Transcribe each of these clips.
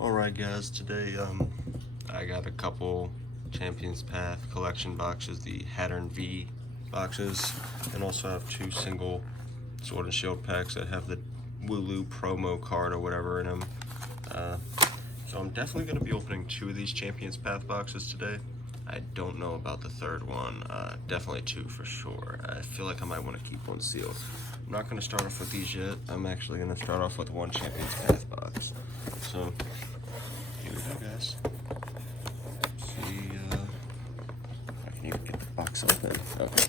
Alright guys, today I got a couple Champions Path collection boxes, the Hatterne V boxes, and also have two single Sword and Shield packs that have the Wooloo promo card or whatever in them. So I'm definitely going to be opening two of these Champions Path boxes today. I don't know about the third one, definitely two for sure. I feel like I might want to keep one sealed. I'm not going to start off with these yet. I'm actually going to start off with one Champions Path box. So, here we go guys. See, I can even get the box open. Okay.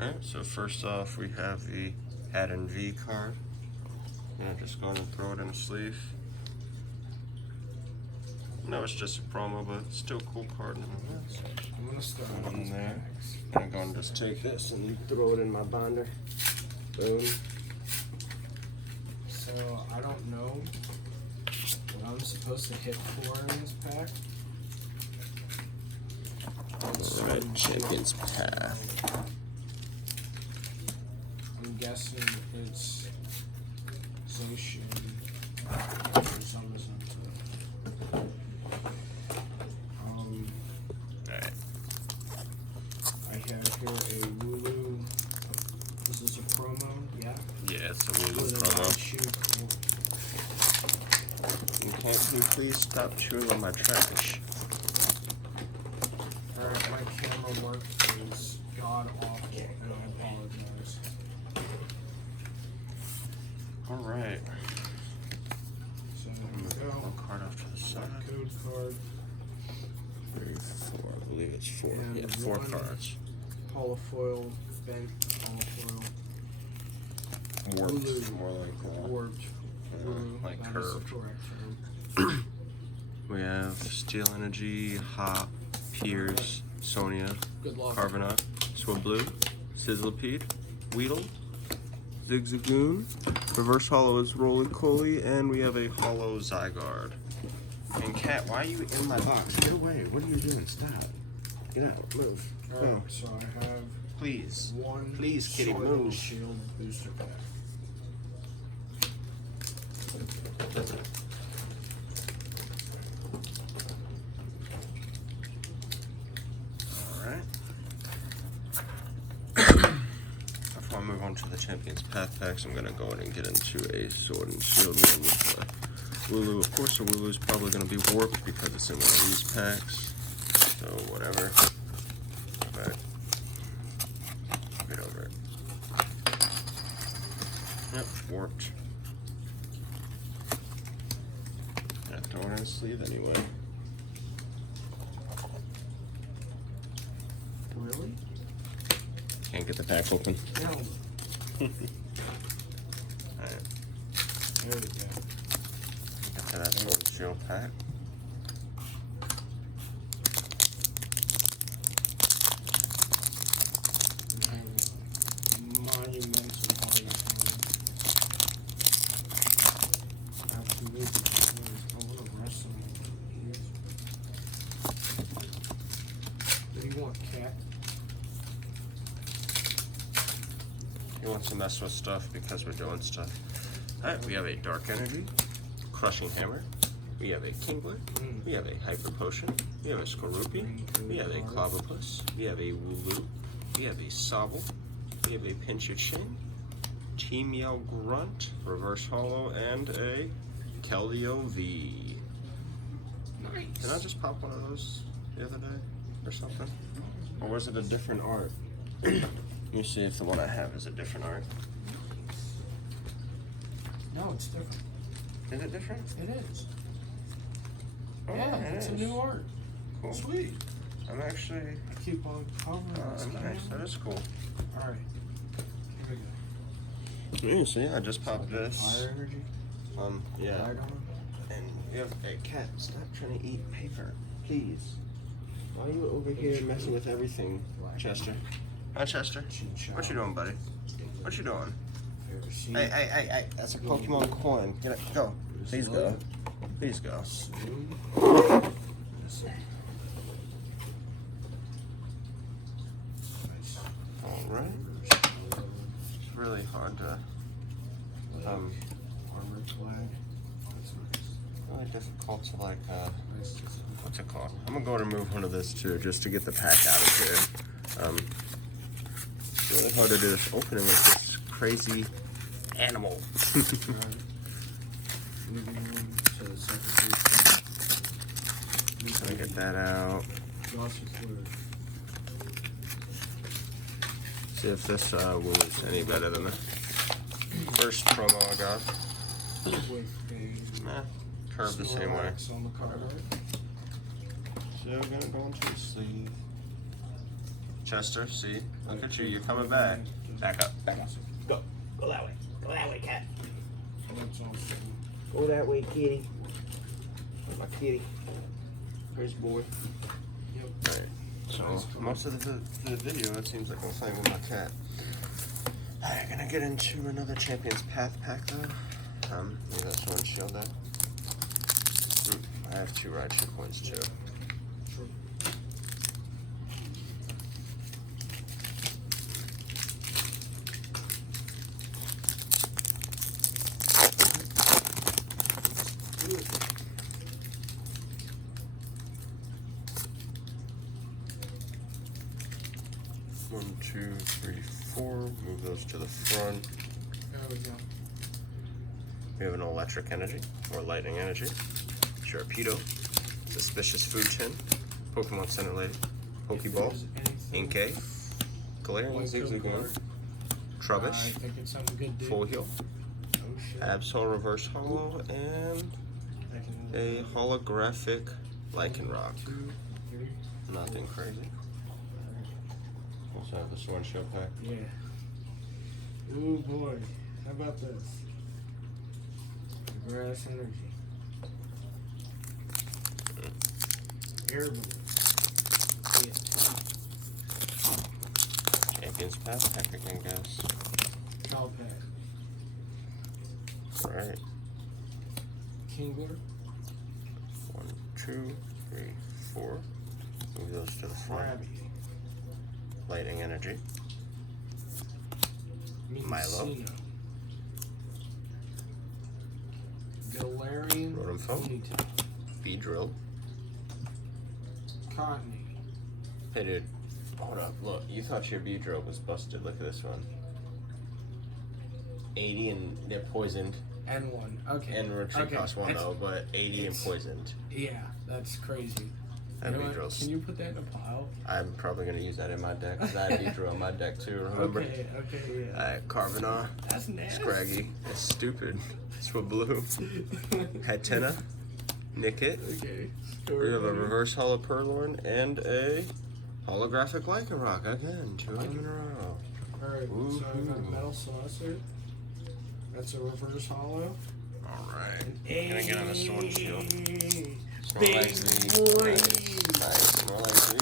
Alright, so first off we have the Hatterne V card. Just go ahead and throw it in the sleeve. No, it's just a promo, but it's still a cool card nonetheless. I'm gonna start in there. I'm going to just take this and throw it in my binder. Boom. So I don't know what I'm supposed to hit for in this pack. Alright, Champions Path. I'm guessing it's Zotion or some Alright. I have here a Wooloo. This is a promo, yeah? Yeah, it's a Wooloo With a promo. light shoe. Okay, can you please stop chewing on my trash? Alright, my camera work is god awful, and I apologize. Alright. So Move there we go. one card off to the side. Code card. 3, 4, I believe it's 4. And Yeah, 4 one cards. Holofoil, bent holofoil, Warped, Wooloo. more like warped, Wooloo, like that is the curved. correct term. We have Steel Energy, Hop, Piers, Sonia, Good luck. Carbonaut, Swablu, Sizzlipede, Weedle, Zigzagoon, Reverse Hollow is Roly Coly, and we have a Hollow Zygarde. And Cat, why are you in my box? Get away. What are you doing? Stop. Get out. Move. Alright, Go. so I have Please. one Please, kitty, Sword and move. Shield booster pack. Alright. Before I move on to the Champions Path packs, I'm going to go ahead and get into a Sword and Shield one with Wooloo. Of course, the Wooloo is probably going to be warped because it's in one of these packs. So, whatever. But, get over it. Yep, warped. Yeah, throw it in the sleeve anyway. Really? Can't get the pack open. No. Alright, There we go. get to that Sword and Shield pack. We have a monumental body Absolutely. I want to wrestle him. What do you want, cat? He wants to mess with stuff because we're doing stuff. Alright, we have a Dark Energy, Crushing Hammer, we have a Kinglet, we have a Hyper Potion, we have a Skorupi, we have a Clobbopus, we have a Wooloo, we have a Sobble, we have a Pinch-a-Chin, Team Yell Grunt, Reverse Hollow, and a Keldeo V. Nice. Did I just pop one of those the other day or something? Or was it a different art? Let me see if the one I have is a different art. No, it's different. Is it different? It is. Oh, Yeah, it it's a is. new art. Cool. Sweet. I'm actually. I keep on covering this. Nice. That is cool. Alright. Here we go. Yeah, so yeah, I just popped this. Fire energy. Yeah. Light on. And we have a cat. Stop trying to eat paper, please. Why are you over here messing with everything, Chester? Hi, Chester. What you doing, buddy? What you doing? Here, see? Hey. That's a Pokemon coin. Get it. Go. Please go. Please go. Zoom. Nice. Alright. It's really hard to Armored flag. That's nice. really difficult to like Nice. what's it called? I'm gonna go and remove one of this too, just to get the pack out of here. It's really hard to do this opening with this crazy animal. Moving on to the second Trying to get that out. Glossy fluid. See if this was any better than the first promo I got. With a Nah, curved the same way. Snorlax on the card art. So we're gonna go into the sleeve. Chester, see? Look at you, you're coming back. Back up. Go. Go that way. Go that way, cat. That's also Go that way, kitty. Where's my kitty? Where's boy? Yep. Alright, so most of the video it seems like I'm playing with my cat. Alright, gonna get into another Champion's Path pack though. Maybe that's one shield there. I have 2 Raichu coins too. True. One, 2, 3, 4. Move those to the front. There we go. We have an electric energy or lightning energy. Sharpedo. Suspicious Food Tin. Pokemon Center Lady. Pokeball. Inkay. Galarian Zigzagoon. I Trubbish. think it's something good, dude. Full Heal. Oh shit. Absol Reverse Hollow. And I can a holographic Lycanroc. 2, 3. Nothing crazy. Also have the Sword Shield pack. Yeah. Ooh boy. How about this? Grass energy. Air balloon. Yeah. Champion's Path pack again, guys. Cow pack. Alright. Kingler. 1, 2, 3, 4. Move those to the front. Krabby. Lightning energy. Milo. Mino. Galarian. Rotom Foam. Ponytail. Beedrill. Cottony. Hey dude, hold up, look, you thought your Beedrill was busted, look at this one. 80 and they're poisoned, And one. Okay. and retreat Okay. costs 1 though, but 80 and it's- poisoned. Yeah, that's crazy. That You know what? Beedrill's, Can you put that in a pile? I'm probably gonna use that in my deck, because I have Beedrill in my deck too, remember? Okay, yeah. Alright, Carvenar, That's nasty. Scraggy, it's stupid, it's for blue. Hatterne, Nickit, Okay. we have a reverse holo Purloin, and a holographic Lycanroc, again, 2 of them in a row. Alright, so I got Woohoo. Metal Saucer. That's a reverse hollow. Alright, gonna get on the Sword Shield. Big Snorlax V. boy. Nice, Snorlax V.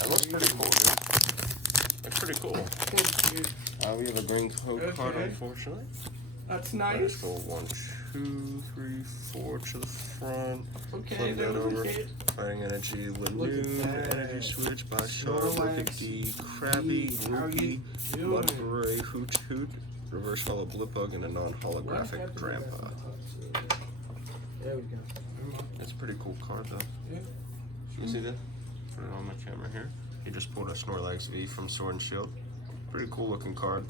That looks pretty cool, dude. Looks pretty cool. We have a green code card, Okay. unfortunately. That's Let's nice. go 1, 2, 3, 4 to the front. Okay, Flip that that was over. okay. Fighting Energy, Look at Lanoon, that. Energy Switch, Bashar, Snorlax Wickedy, Krabby, V. How Grookey, you doing? Mudbray, Hoot Hoot, Reverse Holo Blipbug, and a non-holographic Drampa. There we go. That's a pretty cool card, though. Yeah. You see that? Put it on my camera here. He just pulled a Snorlax V from Sword and Shield. Pretty cool looking card.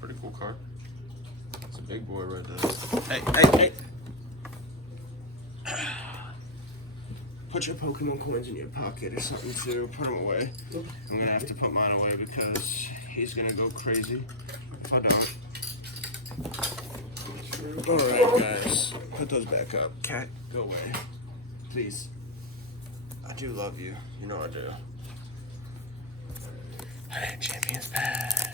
Pretty cool card. It's a big boy right there. Hey! Put your Pokemon coins in your pocket or something too. Put them away. I'm gonna have to put mine away because he's gonna go crazy if I don't. Alright guys, put those back up. Cat, go away. Please. I do love you. You know I do. Alright, Champion's Path.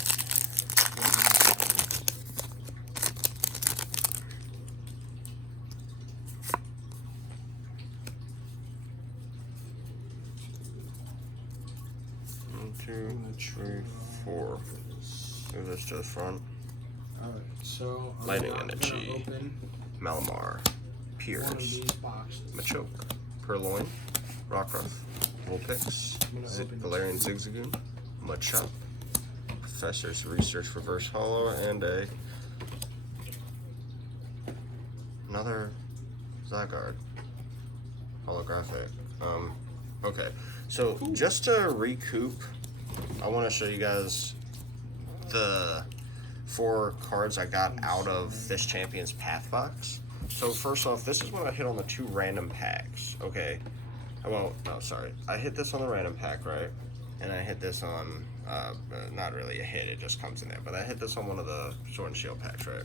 One, 2, 3, 4. Move this to the front. Alright, so I'm Lightning gonna Energy. open Malamar, one of Pierce, these boxes. Machoke, Purloin, Rockruff, Vulpix, I'm gonna open Galarian Zigzagoon, Machop, Professor's Research Reverse Hollow, and another Zygarde holographic. Okay, so just to recoup, I want to show you guys the 4 cards I got out of this Champion's Path box. So first off, this is what I hit on the 2 random packs, okay? Well, no, sorry. I hit this on the random pack, right? And I hit this on, not really a hit, it just comes in there. But I hit this on one of the Sword and Shield packs, right?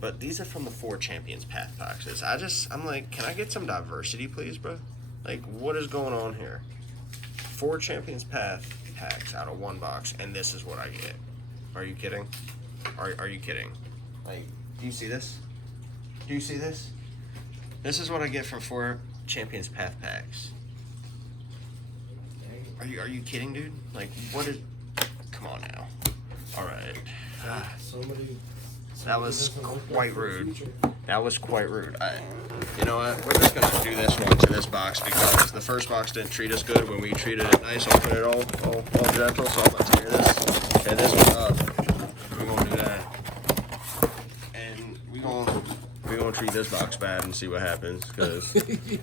But these are from the 4 Champions Path boxes. I'm like, can I get some diversity, please, bro? Like, what is going on here? 4 Champions Path packs out of 1 box, and this is what I get. Are you kidding? Are you kidding? Like, do you see this? Do you see this? This is what I get from 4 Champions Path packs. Are you kidding, dude? Like, what is... Come on now. Alright. That was quite rude. That was quite rude. You know what? We're just gonna do this one to this box because the first box didn't treat us good when we treated it nice, open it all gentle. So I'm gonna tear this one up. We're gonna do that, and we're gonna treat this box bad and see what happens because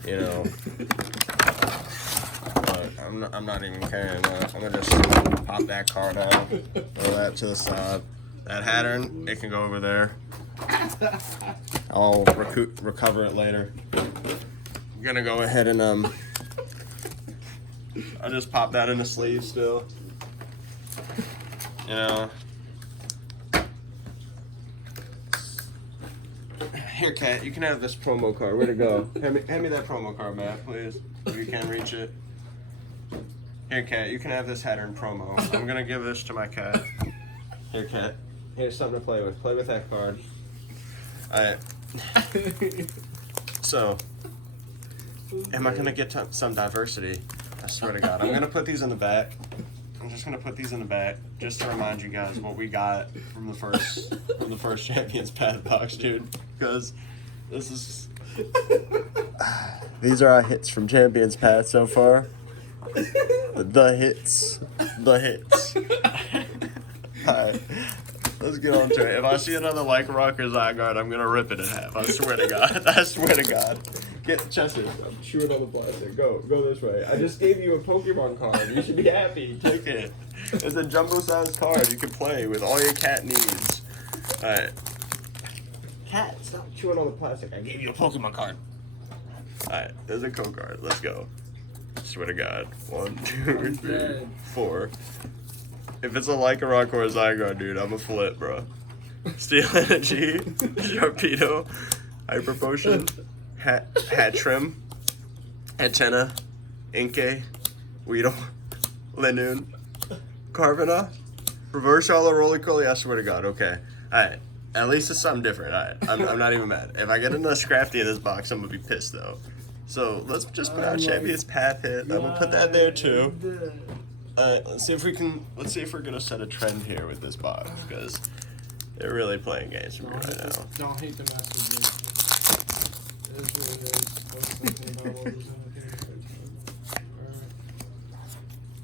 you know. But I'm not even caring. I'm gonna just pop that card out, throw that to the side. That Hatterne, it can go over there. I'll recover it later. I'm gonna go ahead and I'll just pop that in the sleeve still. You know. Here, Kat, you can have this promo card. Where'd it go? Hand me that promo card, Matt, please. If you can't reach it. Here, Kat, you can have this Hatterne promo. I'm gonna give this to my cat. Here, Kat. Here's something to play with. Play with that card. Alright. So, am I going to get some diversity? I swear to God. I'm going to put these in the back. I'm just going to put these in the back just to remind you guys what we got from the first Champions Path box, dude. Because this is... These are our hits from Champions Path so far. The hits. The hits. Alright. Let's get on to it. If I see another Lycanroc or Zygarde, I'm gonna rip it in half. I swear to God. I swear to God. Get Chester. I'm chewing on the plastic. Go this way. I just gave you a Pokemon card. You should be happy. Take it. It's a jumbo-sized card you can play with all your cat needs. Alright. Cat, stop chewing on the plastic. I gave you a Pokemon card. Alright, there's a code card. Let's go. I swear to God. 1, 2, 3, 4. If it's a Lycanroc or a Zygarde, dude, I'm a flip, bro. Steel Energy, Sharpedo, Hyper Potion, Hattrim, Hatterne, Inkay, Weedle, Linoon, Carvana, Reverse Hollow, Roly-Poly, I swear to God, okay. Alright, at least it's something different, alright. I'm not even mad. If I get another Scrafty in this box, I'm gonna be pissed, though. So, let's just put out Champion's Path hit. I'm gonna put that there, too. Let's see if we're gonna set a trend here with this box because they're really playing games for me right now. Don't hate the messages. It is what it is. Don't think about what was in the game. Alright.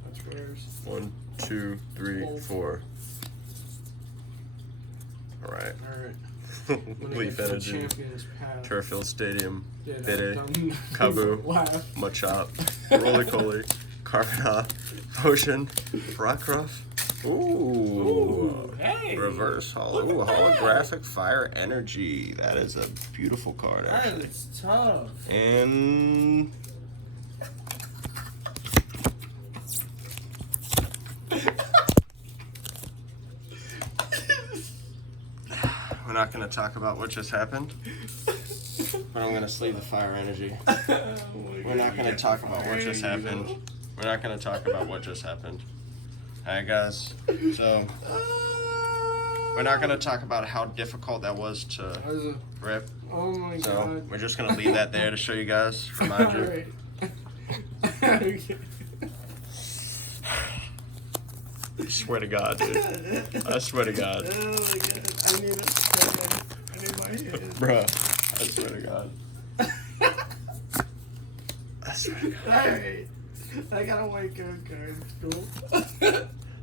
That's squares. 1, 2, 3, 4. Alright. Leaf Energy, Turffield Stadium, Biddy, Kabu, Machop, Roly-Poly, Carvana, Potion, Rockruff. Ooh. Hey. Reverse Hollow. Ooh, holographic Fire Energy. That is a beautiful card, actually. That is tough. And we're not going to talk about what just happened, but I'm going to sleeve the Fire Energy. We're not going to talk about what just happened. We're not going to talk about what just happened. Alright, guys. So, we're not going to talk about how difficult that was to rip. Oh my So, God. we're just going to leave that there to show you guys, remind you. Alright. I swear to God, dude. I swear to God. Oh my god. I need it. I need my hand. Bruh. I swear to God. I swear to God. Alright. I got a white code card. Cool.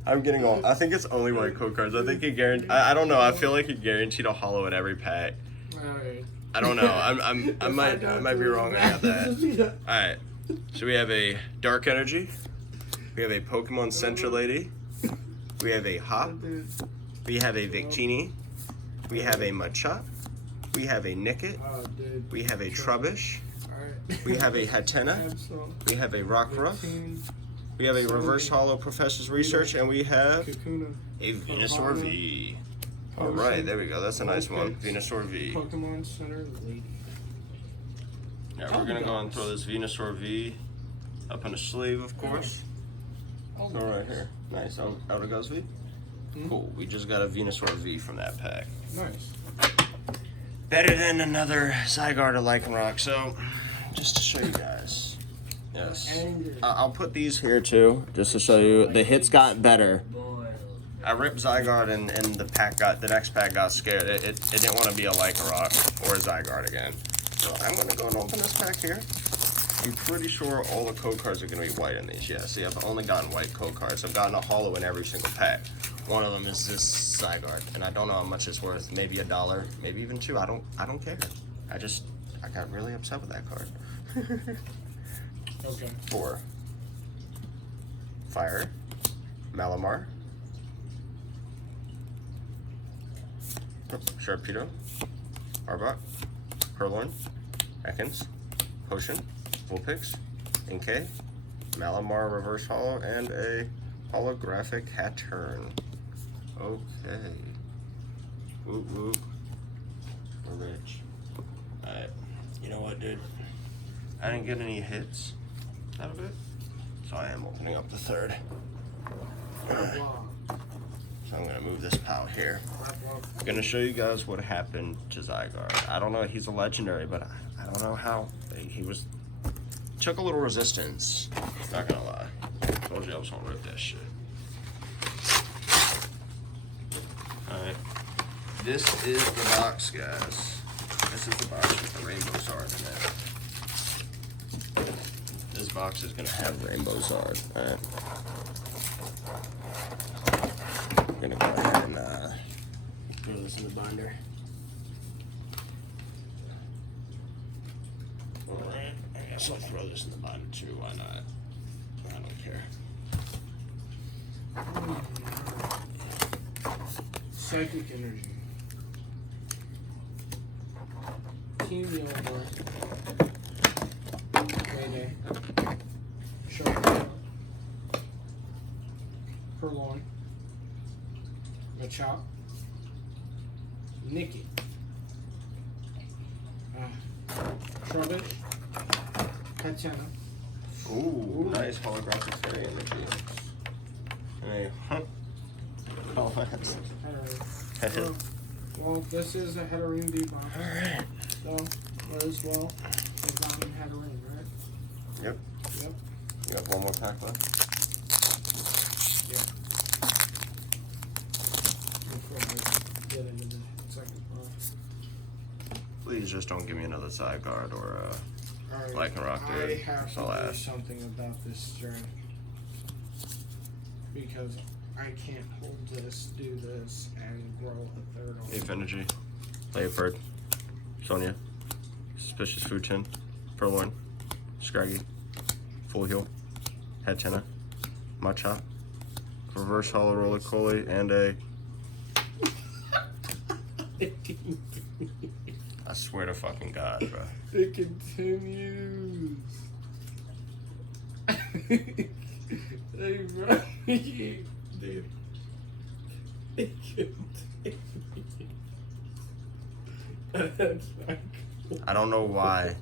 I'm getting all. I think it's only white code cards. I think he guaranteed. I don't know. I feel like he guaranteed a hollow at every pack. Alright. I don't know. I might be wrong about that. Alright. So we have a Dark Energy. We have a Pokemon Central Lady. We have a Hop. We have a Victini. We have a Mudshot. We have a Nickit. Oh, dude. We have a Trubbish. Alright. We have a Hatterne. We have a Rockruff. We have a Reverse Hollow Professor's Research, and we have Kakuna. a Venusaur V. Alright, there we go. That's a nice one. Venusaur V. Pokemon Center Lady. Yeah, we're gonna go and throw this Venusaur V up in a sleeve, of course. Oh, Go right here. Nice. Outer Ghost V? Cool. We just got a Venusaur V from that pack. Nice. Better than another Zygarde or Lycanroc. So, just to show you guys. Yes. I'll put these here too, just to show you. The hits got better. I ripped Zygarde and the next pack got scared. It didn't want to be a Lycanroc or a Zygarde again. So I'm going to go and open this pack here. I'm pretty sure all the code cards are going to be white in these. Yeah, see, I've only gotten white code cards. I've gotten a hollow in every single pack. One of them is this Zygarde, and I don't know how much it's worth. Maybe $1, maybe even $2. I don't care. I got really upset with that card. Okay. 4. Fire. Malamar. Sharpedo. Arbok. Purloin. Ekans. Potion. Vulpix. Inkay. Malamar Reverse Hollow, and a holographic Hatterne. Okay. Whoop whoop. We're rich. Alright. You know what, dude? I didn't get any hits out of it, so I am opening up the third. So I'm gonna move this pile here. I'm gonna show you guys what happened to Zygarde. I don't know, he's a legendary, but I don't know how he took a little resistance. Not gonna lie. Told you I was gonna rip that shit. Alright. This is the box, guys. This is the box with the Rainbow Zard in it. This box is gonna have Rainbow Zard. Alright. I'm gonna go ahead and throw this in the binder. Alright, I guess I'll throw this in the binder too, why not? I don't care. Psychic Energy. Team Yellow. Mayday. Shark. Purloin. Machop. Nickit. Trubbish. Hatterne. Ooh, nice holographic fairy energy. Hey, huh? Oh, that's... Well, this is a Hatterne V box. Alright. So, might as well. Design Hatterne, right? Yep. Yep. You have one more pack left? Yeah. Before I get into the second box. Please just don't give me another Zygarde or Alright, Lycanroc, I dude. have That's to all I do ask. something about this string. Because I can't hold this, do this, and grow a third on Ape Energy, Leopard, Sonia, Suspicious Food Tin, Purloin, Scraggy, Full Heal, Hatterne, Machop, Reverse Hollow Roller Coley, and a... I swear to fucking God, bro. It continues. Hey, bro. Dude. It continues. That's not cool. I don't know why,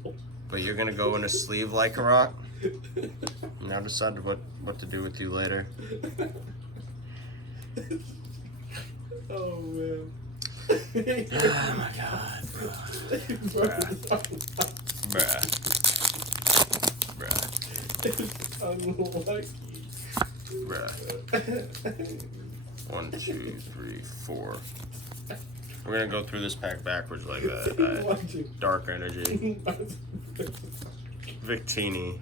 but you're gonna go in a sleeve like a rock. And I'll decide what to do with you later. Oh, man. Oh my God, bro. Bruh. It's unlucky. Rare. 1, 2, 3, 4. We're gonna go through this pack backwards like that. Dark Energy. Victini.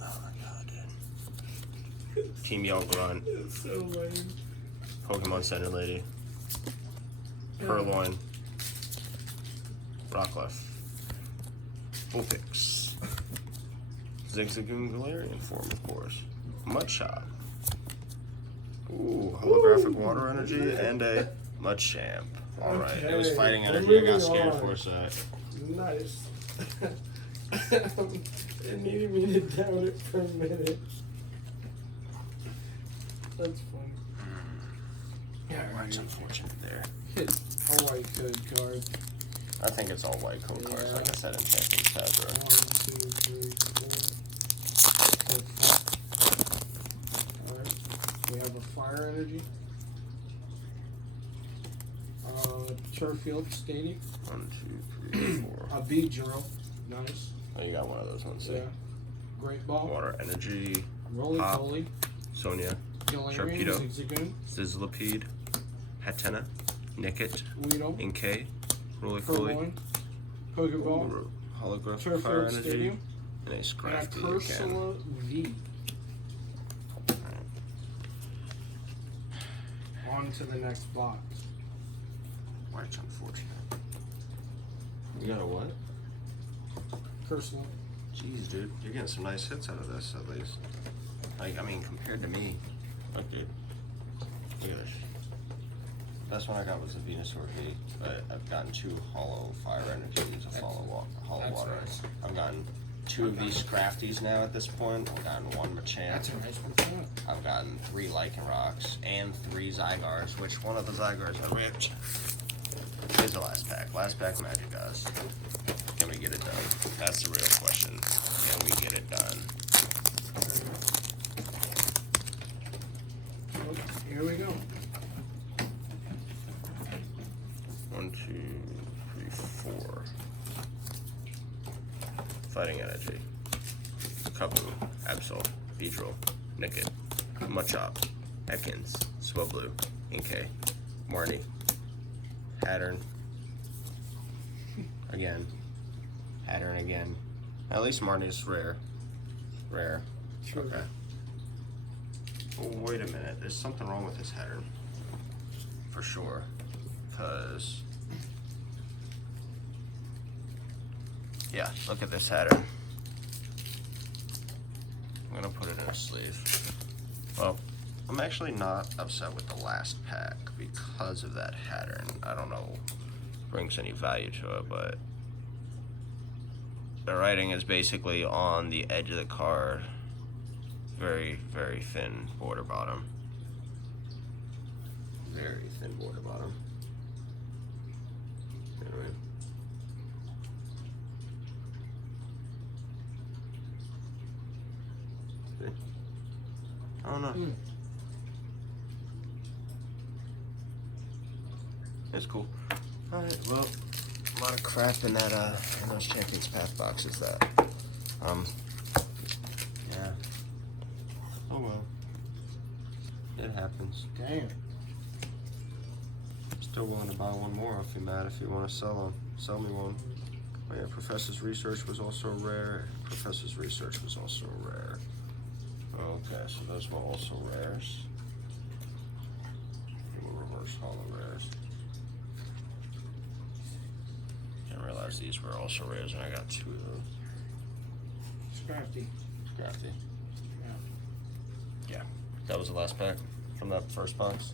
Oh my god, dude. Team Yell Grunt. It's so lame. Pokemon Center Lady. Purloin. Rockcliffe. Vulpix. Zigzagoon Galarian form, of course. Mudshot. Ooh, holographic water energy and a Mudchamp. Alright, it was fighting energy. I got scared for a sec. Nice. It needed me to down it for a minute. That's funny. Yeah, that's unfortunate there. Hit a white code card. I think it's all white code cards, like I said in Champions Tab, bro. 1, 2, 3, 4. Alright. We have a fire energy. Turfield Stadium. 1, 2, 3, 4. A Beedrill. Nice. Oh, you got one of those ones, Yeah. Great Ball. Water Energy, Roly Pop. Poly. Sonia, Galarian. Sharpedo. Zigzagoon. Sizzlipede, Hatterne, Nickit, Weedle. Inkay, Roly Poly, Purloin. Pokeball. Holographic Fire Turfield Energy, Stadium. and a And a Scrafty again. Cursula V. On to the next box. Why it's unfortunate. You got a what? Cursula. Jeez, dude, you're getting some nice hits out of this, at least. Like, I mean, compared to me. Look, dude. Look at this. Best one I got was the Venusaur V, but I've gotten 2 hollow fire energies, a hollow water. Nice. I've gotten 2 of these Scrafties now at this point. I've gotten 1 Machamp. That's a nice one for that. I've gotten 3 Lycanrocs and 3 Zygars, which one of the Zygars I ripped. Here's the last pack. Last pack Magic guys. Can we get it done? That's the real question. Can we get it done? Oh, here we go. 1, 2, 3, 4. Fighting Energy. Kabu, Absol, Beedrill, Nickit, Mudchop, Ekans, Swablu, Inkay, Marnie, Hatterne. Again. Hatterne again. At least Marnie's rare. Rare. Sure. Okay. Oh, wait a minute. There's something wrong with this Hatterne. For sure. Because... yeah, look at this Hatterne. I'm gonna put it in a sleeve. Well, I'm actually not upset with the last pack because of that Hatterne. I don't know if it brings any value to it, but the writing is basically on the edge of the card. Very, very thin border bottom. Very thin border bottom. Anyway. I don't know. It's cool. Alright, well, a lot of crap in that in those Champions Path boxes that yeah. Oh well. It happens. Damn. Still willing to buy one more if you're mad, if you want to sell me one. Oh yeah, Professor's Research was also rare. Professor's Research was also rare. Okay, so those were also rares. We'll reverse all the rares. Didn't realize these were also rares, and I got 2 of those. Scrafty. Crafty. Yeah. Yeah. That was the last pack from that first box.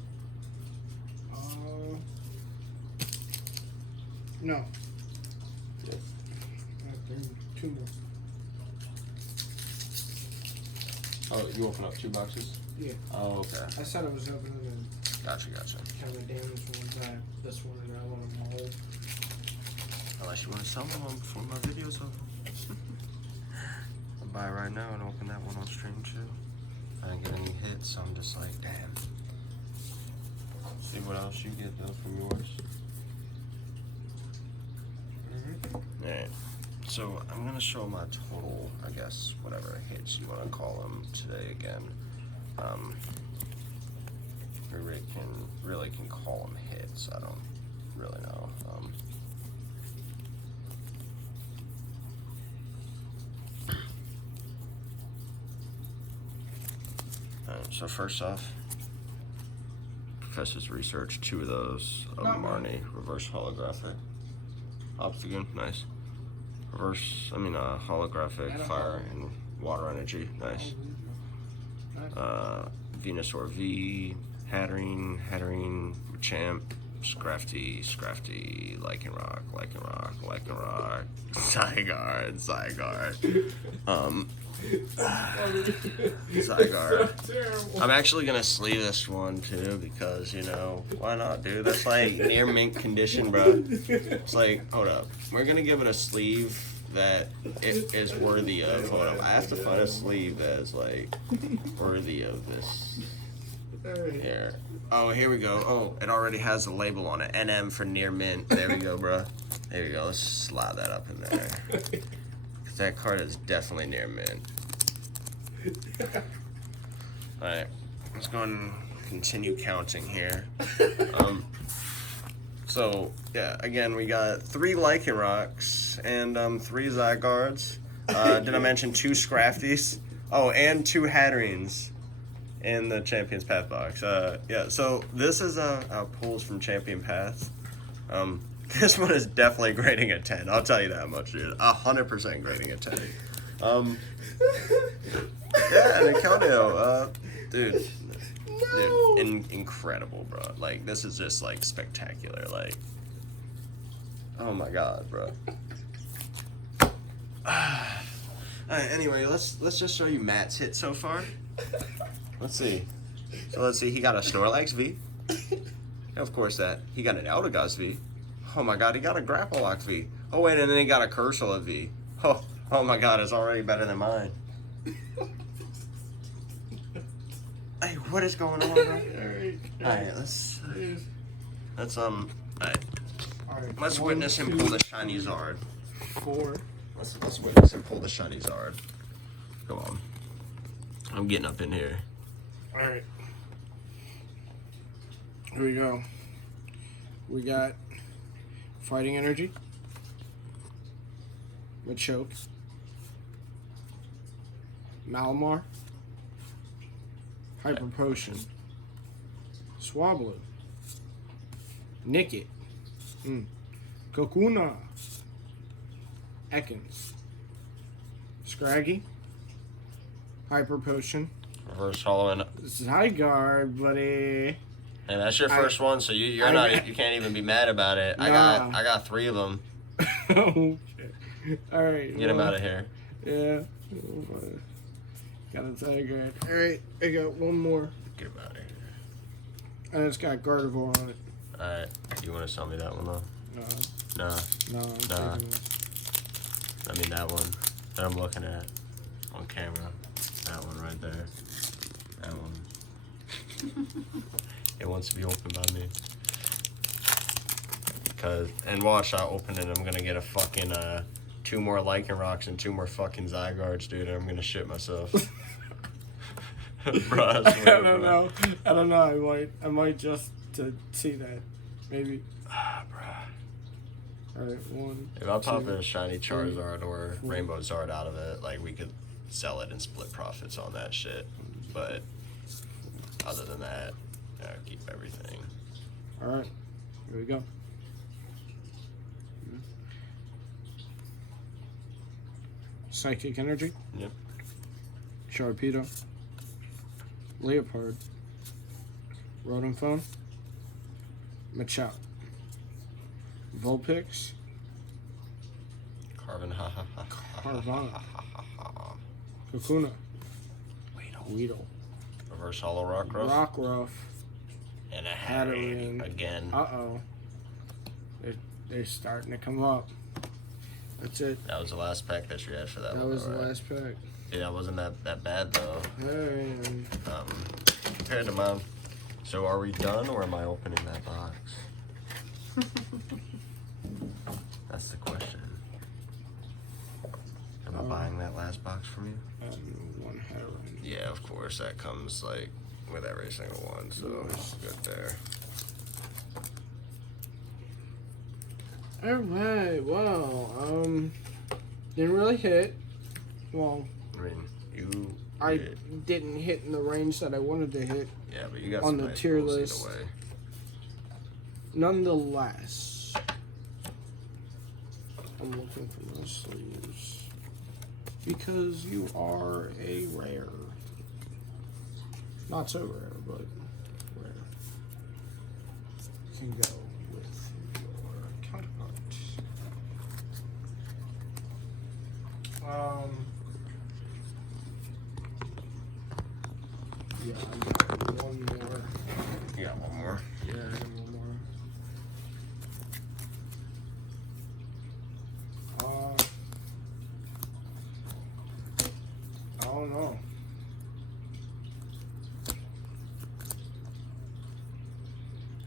No. Yes. There's 2 more. Oh, you opened up 2 boxes? Yeah. Oh, okay. I said I was opening them. Gotcha. Kind of damaged ones. I have this one and I want them all. Unless you want to sell me one before my video's over. I'll buy it right now and open that one on stream too. I didn't get any hits, so I'm just like, damn. See what else you get though from yours. Alright. So I'm gonna show my total, I guess, whatever hits you want to call them today again. We really can call them hits. I don't really know. So first off, Professor's research, 2 of those of Marnie, reverse holographic. Optigan, nice. Holographic fire and water energy, nice. Venusaur V, Hatterne, Champ, Scrafty, Lycanroc, Zygarde. Zygarde. I'm actually gonna sleeve this one too because, you know, why not, dude? That's like near mint condition, bro. It's like, hold up, we're gonna give it a sleeve that it is worthy of. Hold up, I have to find a sleeve that is like worthy of this. Here. Oh, here we go. Oh, it already has the label on it. NM for near mint. There we go, bro. There we go. Let's slide that up in there. Because that card is definitely near mint. Alright. Let's go and continue counting here. So, yeah, again, we got 3 Lycanrocs and 3 Zygardes. Did I mention 2 Scrafties? Oh, and 2 Hatterines in the Champion's Path box. Yeah, so this is our pulls from Champion Path. This one is definitely grading a 10. I'll tell you that much, dude. 100% grading a 10. Yeah, and Keldeo, dude, incredible, bro. Like, this is just like spectacular. Like, oh my god, bro. Alright, anyway, let's just show you Matt's hit so far. Let's see. So let's see, he got a Snorlax V. Of course that. He got an Eldegoss V. Oh my god, he got a Grapplox V. Oh wait, and then he got a Cursula V. Oh my god, it's already better than mine. Hey, what is going on, bro? Alright, let's witness him pull the shiny Zard. 4. Let's witness him pull the shiny Zard. Come on. I'm getting up in here. Alright. Here we go. We got Fighting Energy. Machoke. Malamar. Hyper Potion. Swablu. Nickit. Kokuna. Ekans. Scraggy. Hyper Potion. Reverse hollow. Zygarde, buddy. And that's your first one, so you can't even be mad about it. I got 3 of them. Okay. All right. Get him out of here. Yeah. Got a Zygarde. All right, I got one more. Get him out of here. And it's got Gardevoir on it. All right. You want to sell me that one though? No. No. I'm taking this. I mean that one that I'm looking at on camera. That one right there. That one. It wants to be opened by me. And watch, I open it, I'm gonna get a fucking 2 more Lycanrocs and 2 more fucking Zygardes, dude, and I'm gonna shit myself. Bro, I don't know. I might just to see that. Maybe. Bro. Alright, 1. If I pop a shiny Charizard or Rainbow Zard out of it, like, we could sell it and split profits on that shit. But other than that, keep everything. Alright, here we go. Psychic Energy. Yep. Sharpedo. Leopard. Rotom-Phone. Machop. Vulpix. Carvana. Kakuna. Weedle. Reverse Hollow Rockruff. Rockruff. And a Hatterne again. Uh-oh. They're starting to come up. That's it. That was the last pack that you had for that one. That was the right? last pack. Yeah, that wasn't that bad though. Hey. Compared to mine. So are we done or am I opening that box? That's the question. Am I buying that last box from you? One Hatterne. Yeah, of course. That comes like with every single one, so it's good there. Alright, well, didn't really hit. Well, I mean, you. I did. didn't hit in the range that I wanted to hit. Yeah, but you got on some the nice tier pulls list. either way. Nonetheless, I'm looking for those sleeves because you are a rare. Not so rare, but rare. Can go with your counterpart. Yeah, I got one more. You got one more. Yeah, I got one more. I don't know.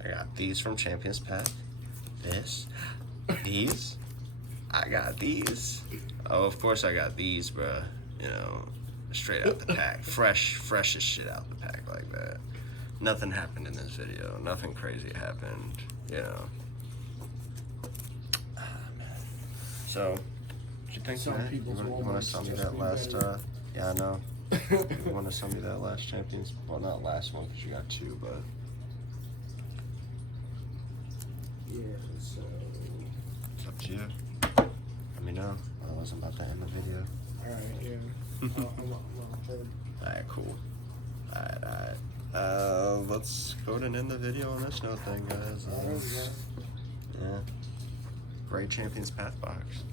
I got these from Champions Path. This. These. I got these. Oh, of course I got these, bruh. You know, straight out the pack. Freshest shit out the pack like that. Nothing happened in this video. Nothing crazy happened, you know. So, what you think, Some man? people's You want to sell me Walmart's that just last, be better. yeah, I know. You want to sell me that last Champions, well, not last one, because you got two, but. Yeah, so. It's up to you. Let me know. I wasn't about to end the video. Alright, yeah. I'm on third. Alright, cool. Alright. Let's go ahead and end the video on this note then, guys. Alright, Yeah. Great Champions Path box.